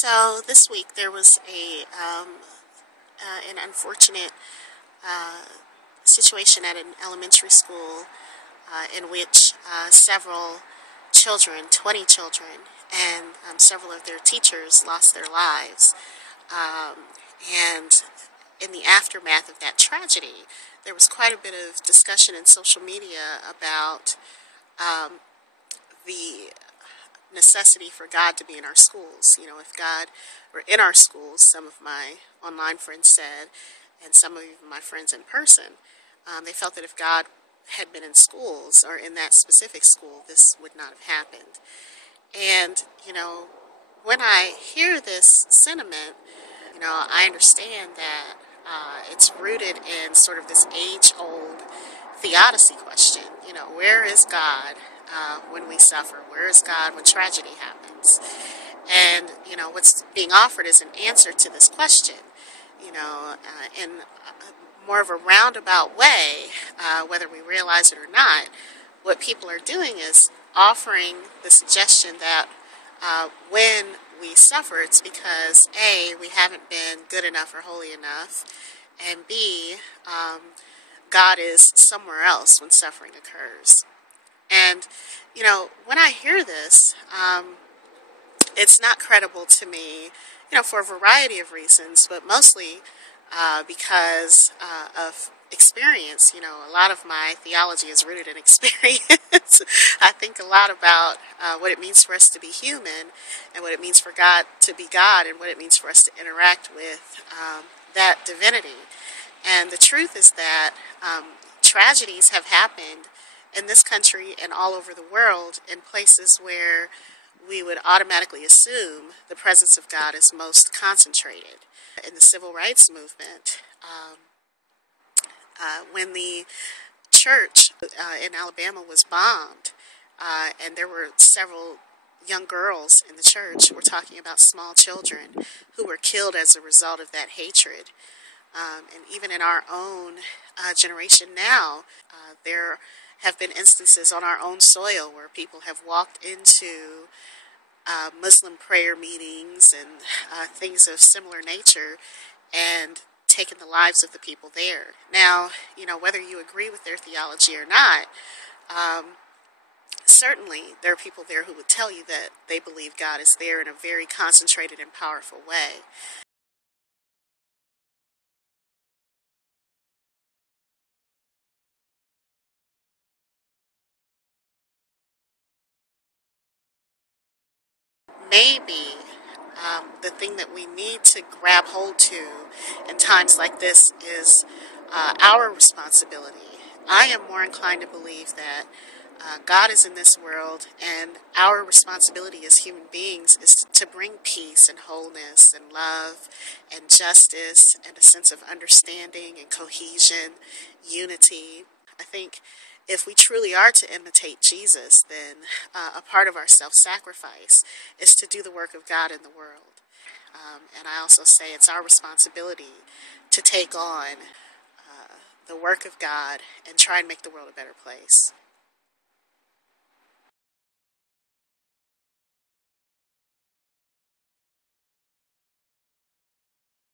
So this week there was an unfortunate uh, situation at an elementary school in which several children, 20 children, and several of their teachers lost their lives. Um, and in the aftermath of that tragedy, there was quite a bit of discussion in social media about um, the necessity for God to be in our schools. You know, if God were in our schools, some of my online friends said, and some of even my friends in person, they felt that if God had been in schools or in that specific school, this would not have happened. And, you know, when I hear this sentiment, you know, I understand that it's rooted in sort of this age-old theodicy question. You know, where is God when we suffer? Where is God when tragedy happens? And, you know, what's being offered is an answer to this question, you know, in more of a roundabout way, whether we realize it or not. What people are doing is offering the suggestion that when we suffer, it's because A, we haven't been good enough or holy enough, and B, God is somewhere else when suffering occurs. And, you know, when I hear this, it's not credible to me, you know, for a variety of reasons, but mostly because of experience. You know, a lot of my theology is rooted in experience. I think a lot about what it means for us to be human and what it means for God to be God and what it means for us to interact with that divinity. And the truth is that tragedies have happened in this country and all over the world in places where we would automatically assume the presence of God is most concentrated. In the civil rights movement, when the church in Alabama was bombed, and there were several young girls in the church, we're talking about small children, who were killed as a result of that hatred. And even in our own generation now, there have been instances on our own soil where people have walked into Muslim prayer meetings and things of similar nature and taken the lives of the people there. Now, you know, whether you agree with their theology or not, certainly there are people there who would tell you that they believe God is there in a very concentrated and powerful way. Maybe the thing that we need to grab hold to in times like this is our responsibility. I am more inclined to believe that God is in this world, and our responsibility as human beings is to bring peace and wholeness and love and justice and a sense of understanding and cohesion, unity. I think if we truly are to imitate Jesus, then a part of our self-sacrifice is to do the work of God in the world. And I also say it's our responsibility to take on the work of God and try and make the world a better place.